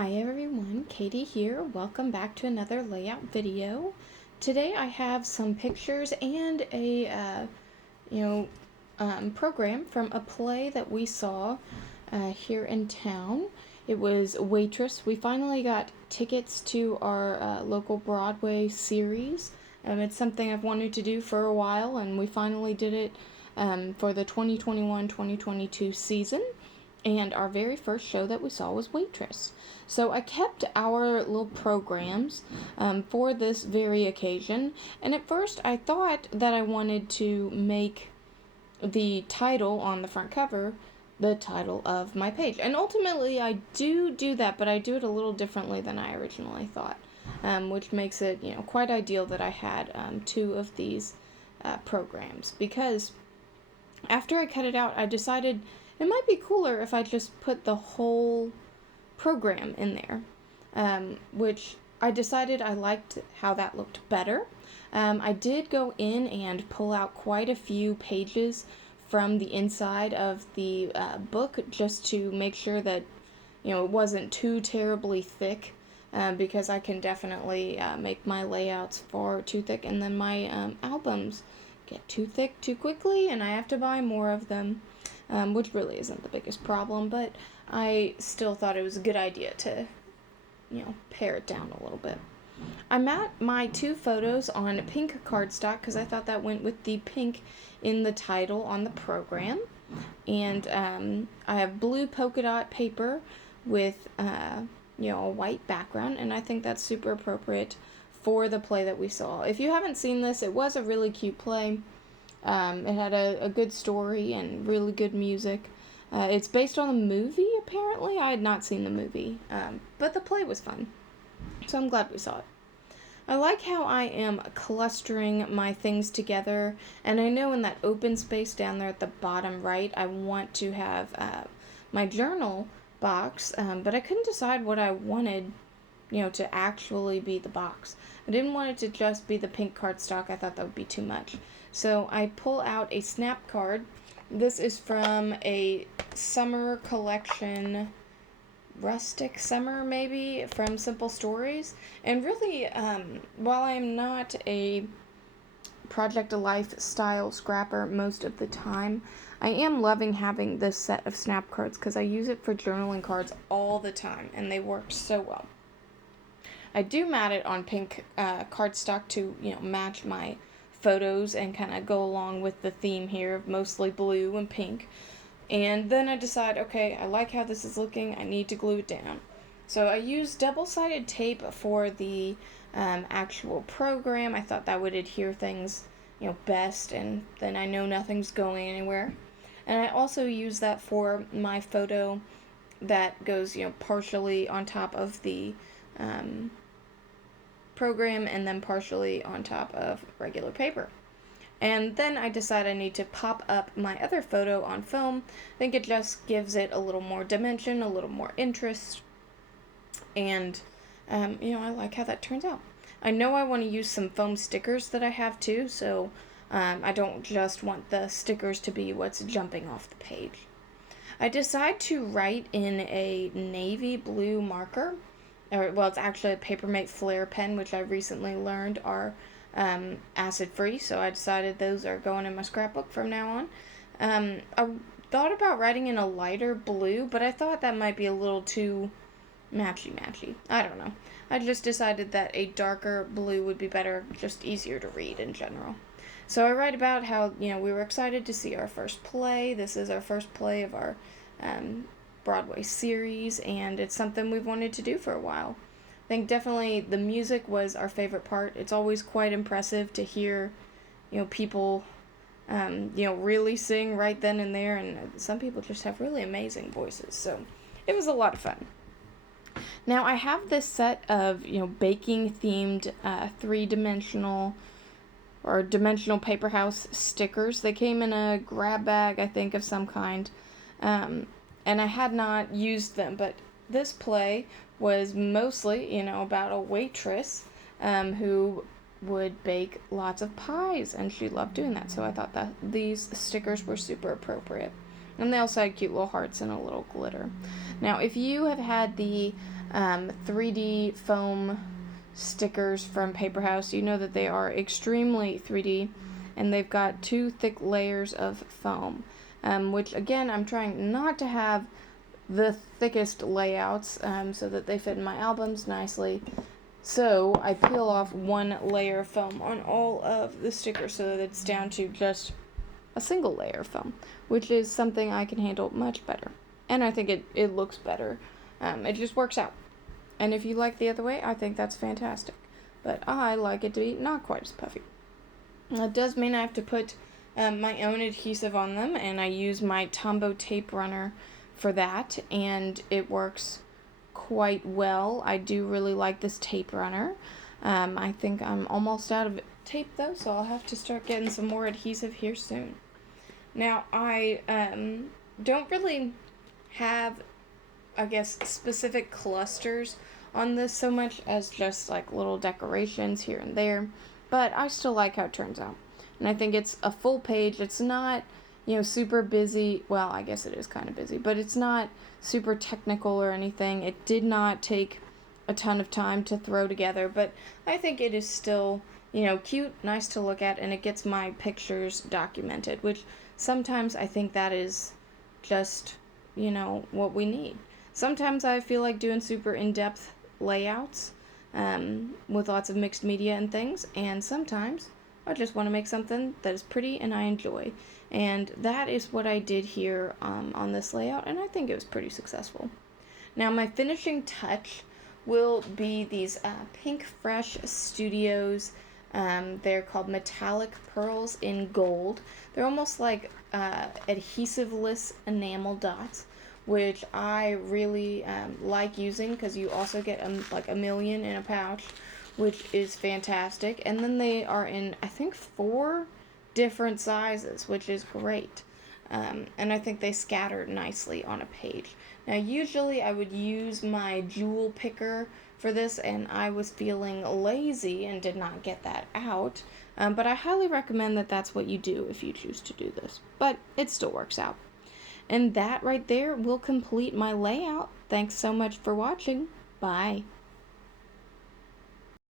Hi everyone, Katie here. Welcome back to another layout video. Today I have some pictures and a program from a play that we saw here in town. It was Waitress. We finally got tickets to our local Broadway series. It's something I've wanted to do for a while, and we finally did it for the 2021-2022 season. And our very first show that we saw was Waitress. So I kept our little programs for this very occasion. And at first I thought that I wanted to make the title on the front cover the title of my page. And ultimately I do that, but I do it a little differently than I originally thought, which makes it, quite ideal that I had two of these programs. Because after I cut it out, I decided it might be cooler if I just put the whole program in there, which I decided I liked how that looked better. I did go in and pull out quite a few pages from the inside of the book just to make sure that, it wasn't too terribly thick, because I can definitely make my layouts far too thick, and then my albums get too thick too quickly, and I have to buy more of them. Which really isn't the biggest problem, but I still thought it was a good idea to, pare it down a little bit. I matte my two photos on pink cardstock because I thought that went with the pink in the title on the program. And I have blue polka dot paper with, a white background, and I think that's super appropriate for the play that we saw. If you haven't seen this, it was a really cute play. It had a good story and really good music. It's based on a movie, apparently. I had not seen the movie, but the play was fun, so I'm glad we saw it. I like how I am clustering my things together, and I know in that open space down there at the bottom right, I want to have my journal box, but I couldn't decide what I wanted, to actually be the box. I didn't want it to just be the pink cardstock. I thought that would be too much. So I pull out a snap card. This is from a summer collection, Rustic Summer maybe, from Simple Stories. And really, while I'm not a Project a Life style scrapper most of the time, I am loving having this set of snap cards because I use it for journaling cards all the time, and they work so well. I do mat it on pink cardstock to, match my photos and kind of go along with the theme here of mostly blue and pink. And then I decide, okay, I like how this is looking, I need to glue it down. So I used double-sided tape for the actual program. I thought that would adhere things, best, and then I know nothing's going anywhere. And I also use that for my photo that goes, partially on top of the program and then partially on top of regular paper. And then I decide I need to pop up my other photo on film. I think it just gives it a little more dimension, a little more interest, and I like how that turns out. I know I want to use some foam stickers that I have too, so I don't just want the stickers to be what's jumping off the page. I decide to write in a navy blue marker. It's actually a Papermate Flare pen, which I recently learned are acid-free, so I decided those are going in my scrapbook from now on. I thought about writing in a lighter blue, but I thought that might be a little too matchy-matchy. I don't know. I just decided that a darker blue would be better, just easier to read in general. So I write about how, we were excited to see our first play. This is our first play of our Broadway series, and it's something we've wanted to do for a while. I think definitely the music was our favorite part. It's always quite impressive to hear, people, really sing right then and there, and some people just have really amazing voices, so it was a lot of fun. Now I have this set of, baking themed three-dimensional or dimensional paper house stickers. They came in a grab bag, I think, of some kind. And I had not used them, but this play was mostly, about a waitress who would bake lots of pies, and she loved doing that, so I thought that these stickers were super appropriate. And they also had cute little hearts and a little glitter. Now, if you have had the 3D foam stickers from Paper House, you know that they are extremely 3D, and they've got 2 thick layers of foam, which again, I'm trying not to have the thickest layouts so that they fit in my albums nicely. So I peel off 1 layer of foam on all of the stickers so that it's down to just a single layer of foam, which is something I can handle much better. And I think it looks better. It just works out. And if you like the other way, I think that's fantastic. But I like it to be not quite as puffy. That does mean I have to put my own adhesive on them, and I use my Tombow tape runner for that, and it works quite well. I do really like this tape runner. I think I'm almost out of tape though, so I'll have to start getting some more adhesive here soon. Now, I don't really have, I guess, specific clusters on this so much as just like little decorations here and there, but I still like how it turns out. And I think it's a full page. It's not, super busy. Well, I guess it is kind of busy, but it's not super technical or anything. It did not take a ton of time to throw together, but I think it is still, cute, nice to look at, and it gets my pictures documented, which sometimes I think that is just, what we need. Sometimes I feel like doing super in-depth layouts with lots of mixed media and things, and sometimes I just want to make something that is pretty and I enjoy. And that is what I did here on this layout, and I think it was pretty successful. Now, my finishing touch will be these Pink Fresh Studios. They're called Metallic Pearls in Gold. They're almost like adhesiveless enamel dots, which I really like using because you also get like a million in a pouch, which is fantastic. And then they are in, I think, 4 different sizes, which is great. And I think they scatter nicely on a page. Now, usually I would use my jewel picker for this, and I was feeling lazy and did not get that out. But I highly recommend that that's what you do if you choose to do this. But it still works out. And that right there will complete my layout. Thanks so much for watching. Bye.